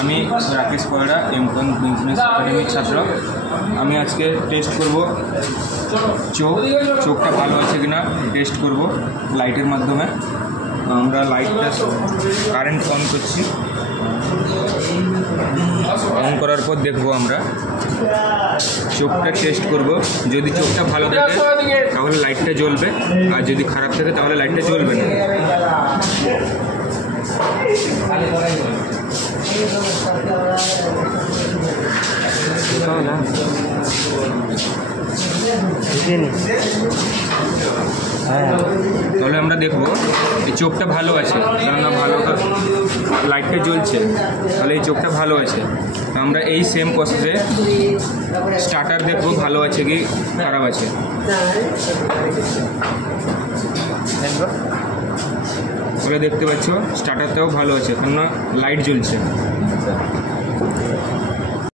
আমি রাকেশ পয়রা এমকন বিজনেস একাডেমির ছাত্র। আমি আজকে টেস্ট করব চোখটা ভালো আছে কিনা টেস্ট করব লাইটের মাধ্যমে। আমরা লাইটটা কারেন্ট অন করছি। অন করার পর দেখবো আমরা চোখটা টেস্ট করব। যদি চোখটা ভালো থাকে তাহলে লাইটটা জ্বলবে, আর যদি খারাপ থাকে তাহলে লাইটটা জ্বলবে না। তাহলে আমরা দেখবো এই চোখটা ভালো আছে, কেননা ভালো লাইটটা জ্বলছে, তাহলে এই চোখটা ভালো আছে। আমরা এই সেম প্রসেসে স্টার্টার দেখবো ভালো আছে কি খারাপ আছে। তাহলে দেখতে পাচ্ছ স্টার্টারটাও ভালো আছে, কেননা লাইট জ্বলছে।